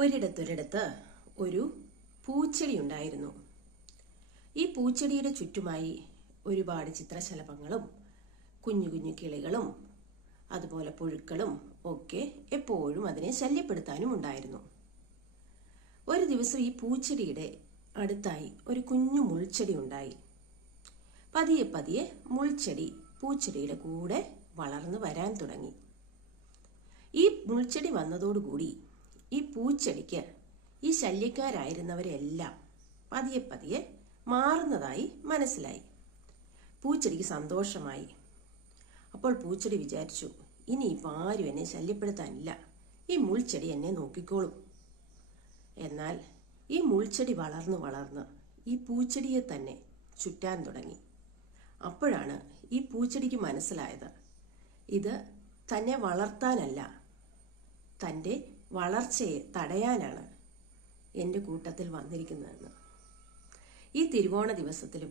ഒരിടത്തൊരിടത്ത് ഒരു പൂച്ചെടി ഉണ്ടായിരുന്നു. ഈ പൂച്ചെടിയുടെ ചുറ്റുമായി ഒരുപാട് ചിത്രശലഭങ്ങളും കുഞ്ഞു കുഞ്ഞു കിളികളും അതുപോലെ പുഴുക്കളും ഒക്കെ എപ്പോഴും അതിനെ ശല്യപ്പെടുത്താനും ഉണ്ടായിരുന്നു. ഒരു ദിവസം ഈ പൂച്ചെടിയുടെ അടുത്തായി ഒരു കുഞ്ഞു മുൾച്ചെടി ഉണ്ടായി. പതിയെ പതിയെ മുൾച്ചെടി പൂച്ചെടിയുടെ കൂടെ വളർന്നു വരാൻ തുടങ്ങി. ഈ മുൾച്ചെടി വന്നതോടുകൂടി ഈ പൂച്ചെടിക്ക് ഈ ശല്യക്കാരായിരുന്നവരെല്ലാം പതിയെ പതിയെ മാറുന്നതായി മനസ്സിലായി. പൂച്ചെടിക്ക് സന്തോഷമായി. അപ്പോൾ പൂച്ചെടി വിചാരിച്ചു, ഇനിയിപ്പോൾ ആരും എന്നെ ശല്യപ്പെടുത്താനില്ല, ഈ മുൾച്ചെടി എന്നെ നോക്കിക്കോളും. എന്നാൽ ഈ മുൾച്ചെടി വളർന്നു വളർന്ന് ഈ പൂച്ചെടിയെ തന്നെ ചുറ്റാൻ തുടങ്ങി. അപ്പോഴാണ് ഈ പൂച്ചെടിക്ക് മനസ്സിലായത്, ഇത് തന്നെ വളർത്താനല്ല, തൻ്റെ വളർച്ചയെ തടയാനാണ് എൻ്റെ കൂട്ടത്തിൽ വന്നിരിക്കുന്നതെന്ന്. ഈ തിരുവോണ ദിവസത്തിലും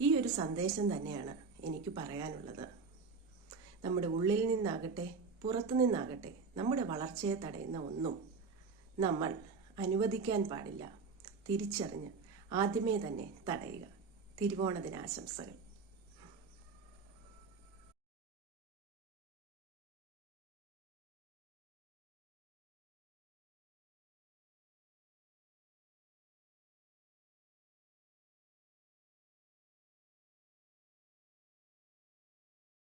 ഈ ഒരു സന്ദേശം തന്നെയാണ് എനിക്ക് പറയാനുള്ളത്. നമ്മുടെ ഉള്ളിൽ നിന്നാകട്ടെ പുറത്തു നിന്നാകട്ടെ നമ്മുടെ വളർച്ചയെ തടയുന്ന ഒന്നും നമ്മൾ അനുവദിക്കാൻ പാടില്ല. തിരിച്ചറിഞ്ഞ് ആദ്യമേ തന്നെ തടയുക. തിരുവോണ ദിനാശംസകൾ.